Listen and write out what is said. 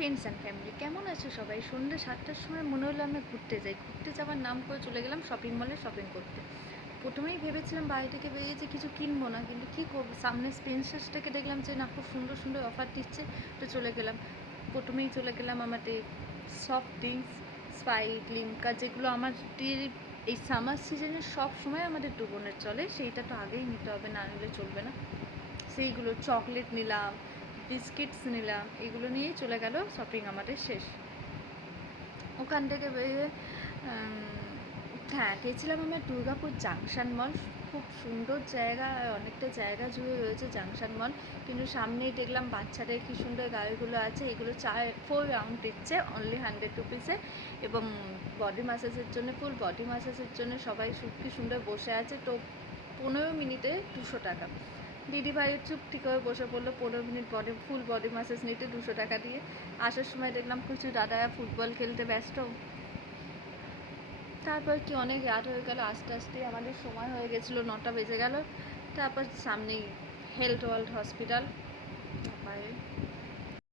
Friends and family, কেমন আছো সবাই? সন্ধ্যে 7টার সময় মনে হলো আমি ঘুরতে যাই। ঘুরতে যাওয়ার নাম করে চলে গেলাম শপিং মলে শপিং করতে। প্রথমেই ভেবেছিলাম বাড়ি থেকে বেরিয়ে যে কিছু কিনবো না, কিন্তু কী করবো, সামনে স্পেন্সার্সটাকে দেখলাম যে না, খুব সুন্দর সুন্দর অফার দিচ্ছে, তো চলে গেলাম। প্রথমেই চলে গেলাম আমাদের সফট ড্রিঙ্কস, স্প্রাইট, লিমকা, যেগুলো আমাদের এই সামার সিজনে সব সময় আমাদের দুবনের চলে, সেইটা তো আগেই নিতে হবে, না নিলে চলবে না। সেইগুলো চকলেট নিলাম, বিস্কিটস নিলাম, এগুলো নিয়েই চলে গেল শপিং আমাদের শেষ। ওখান থেকে বেরিয়ে হ্যাঁ গেছিলাম আমরা দুর্গাপুর জাংশন মল। খুব সুন্দর জায়গা, অনেকটা জায়গা জুড়ে রয়েছে জাংশন মল, কিন্তু সামনেই দেখলাম বাচ্চাদের কী সুন্দর গাড়িগুলো আছে। এগুলো 4 রাউন্ড দিচ্ছে অনলি 100 রুপিসে, এবং বডি ম্যাসাজের জন্য, ফুল বডি ম্যাসাজের জন্য সবাই কি সুন্দর বসে আছে। তো 15 মিনিটে 200 টাকা। দিদিভাই চুপটি করে বসে পড়লো 15 মিনিট ফুল বডি ম্যাসাজ নিতে 200 টাকা দিয়ে। আসার সময় দেখলাম কিছু দাদারা ফুটবল খেলতে ব্যস্ত। তারপর কি অনেক রাত হয়ে গেল, আস্তে আস্তে আমাদের সময় হয়ে গেছিলো, 9টা বেজে গেল। তারপর সামনেই হেলথ ওয়ার্ল্ড হসপিটাল,